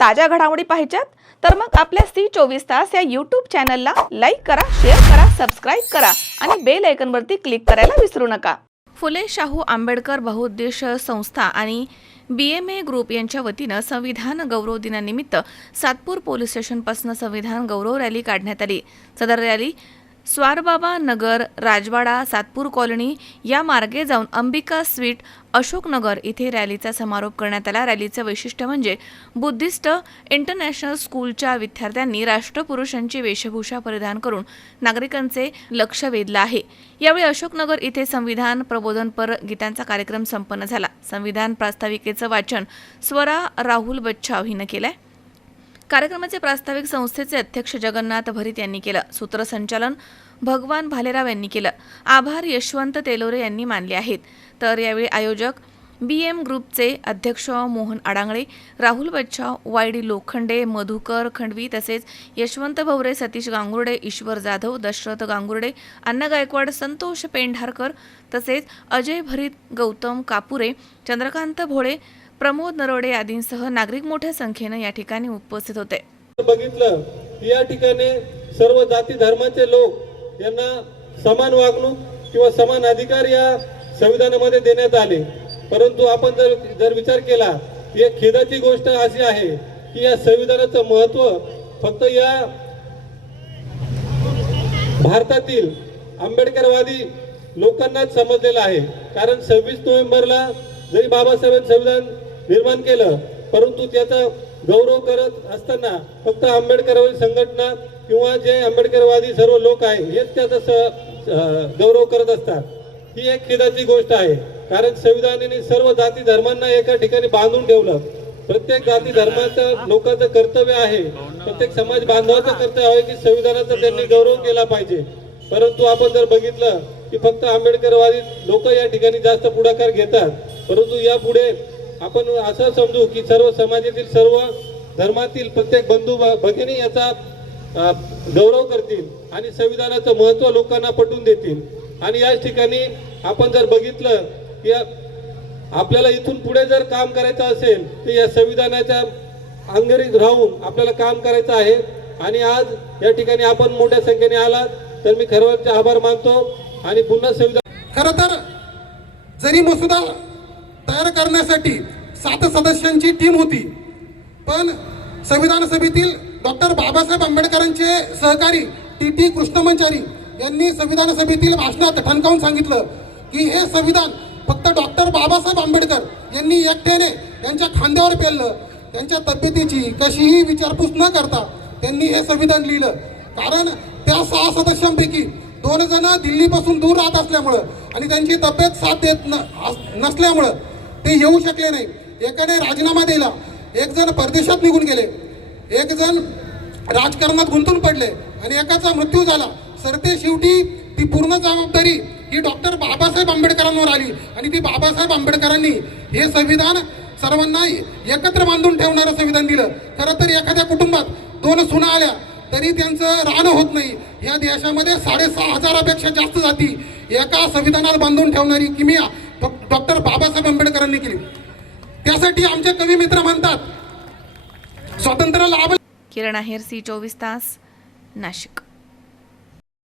ताज्या घडामोडी पाहिजेत तर मग आपल्या सी चोवीस तास या यूट्यूब चॅनलला लाईक करा शेअर करा सबस्क्राईब करा आणि बेल आयकनवरती क्लिक करायला विसरू नका. फुले शाहू आंबेडकर बहुउद्देशीय संस्था आणि बी एम ए ग्रुप यांच्या वतीनं संविधान गौरव दिनानिमित्त सातपूर पोलीस स्टेशनपासून संविधान गौरव रॅली काढण्यात आली. सदर रॅली स्वारबाबा नगर राजवाडा सातपूर कॉलनी या मार्गे जाऊन अंबिका स्वीट अशोकनगर इथे रॅलीचा समारोप करण्यात आला. रॅलीचं वैशिष्ट्य म्हणजे बुद्धिस्ट इंटरनॅशनल स्कूलच्या विद्यार्थ्यांनी राष्ट्रपुरुषांची वेशभूषा परिधान करून नागरिकांचे लक्ष वेधलं आहे. यावेळी अशोकनगर इथे संविधान प्रबोधनपर गीतांचा कार्यक्रम संपन्न झाला. संविधान प्रास्ताविकेचं वाचन स्वरा राहुल बच्छाव हिनं आहे कार्यक्रमाचे प्रास्ताविक संस्थेचे अध्यक्ष जगन्नाथ भरीत यांनी केलं. सूत्रसंचालन भगवान भालेराव यांनी केलं. आभार यशवंत तेलोरे यांनी मानले आहेत. तर यावेळी आयोजक बी एम ग्रुपचे अध्यक्ष मोहन आडांगळे राहुल बच्छाव वाय डी लोखंडे मधुकर खंडवी तसेच यशवंत भवरे सतीश गांगुर्डे ईश्वर जाधव दशरथ गांगुर्डे अण्णा गायकवाड संतोष पेंढारकर तसेच अजय भरीत गौतम कापुरे चंद्रकांत भोळे प्रमोद नरोडे आदींसह नागरिक मोठ्या संख्येनं या ठिकाणी उपस्थित होते. बघितलं या ठिकाणी सर्व जाती धर्माचे लोक यांना समान वागणूक किंवा समान अधिकार या संविधानामध्ये देण्यात आले. परंतु आपण जर जर विचार केला की एक खेदाची गोष्ट अशी आहे की या संविधानाचं महत्त्व फक्त या भारतातील आंबेडकरवादी लोकांनाच समजलेलं आहे. कारण सव्वीस नोव्हेंबरला जरी बाबासाहेबांनी संविधान निर्माण केलं. परंतु त्याचा गौरव करत असताना फक्त आंबेडकरवादी संघटना किंवा जे आंबेडकरवादी सर्व लोक आहे हेच त्याचा स- गौरव करत असतात. ही एक खेदाची गोष्ट आहे. कारण संविधानाने सर्व जाती धर्मांना एका ठिकाणी बांधून ठेवलं. प्रत्येक जाती धर्माचं लोकांचं कर्तव्य आहे. प्रत्येक समाज बांधवाचं कर्तव्य आहे की संविधानाचा त्यांनी गौरव केला पाहिजे. परंतु आपण जर बघितलं की फक्त आंबेडकरवादी लोक या ठिकाणी जास्त पुढाकार घेतात. परंतु यापुढे आपण असं समजू की सर्व समाजातील सर्व धर्मातील प्रत्येक बंधू भगिनी याचा गौरव करतील आणि संविधानाचं महत्त्व लोकांना पटवून देतील. आणि याच ठिकाणी आपण जर बघितलं की आपल्याला इथून पुढे जर काम करायचं असेल तर या संविधानाच्या अंगरीत राहून आपल्याला काम करायचं आहे. आणि आज या ठिकाणी आपण मोठ्या संख्येने आलात तर मी खरवरचे आभार मानतो. आणि पुन्हा संविधान खरं तर जरी मसुदा तयार करण्यासाठी सात सदस्यांची टीम होती. पण संविधान सभेतील डॉक्टर बाबासाहेब आंबेडकरांचे सहकारी टी टी कृष्णमंचारी यांनी संविधान सभेतील भाषणात ठणकावून सांगितलं की हे संविधान फक्त डॉक्टर बाबासाहेब आंबेडकर यांनी एकट्याने यांच्या खांद्यावर पेललं. त्यांच्या तब्येतीची कशीही विचारपूस न करता त्यांनी हे संविधान लिहिलं. कारण त्या सहा सदस्यांपैकी दोन जण दिल्लीपासून दूर राहत असल्यामुळं आणि त्यांची तब्येत साथ देत न अस- नसल्यामुळं ते येऊ शकले नाही. एकाने राजीनामा दिला. एक जण परदेशात निघून गेले. एक जण राजकारणात गुंतून पडले आणि एकाचा मृत्यू झाला. सरते शेवटी ती पूर्ण जबाबदारी ही डॉक्टर बाबासाहेब आंबेडकरांवर आली आणि ती बाबासाहेब आंबेडकरांनी हे संविधान सर्वांना एकत्र बांधून ठेवणारं संविधान दिलं. खरं तर एखाद्या कुटुंबात दोन सुना आल्या तरी त्यांचं राहणं होत नाही. या देशामध्ये साडेसहा हजारापेक्षा जास्त जाती एका संविधानात बांधून ठेवणारी किमिया डॉक्टर बाबासाहेब आंबेडकरांनी केली. त्यासाठी आमचे कवी मित्र म्हणतात स्वातंत्र्य लाभ किरण आहेर सी चोवीस तास नाशिक.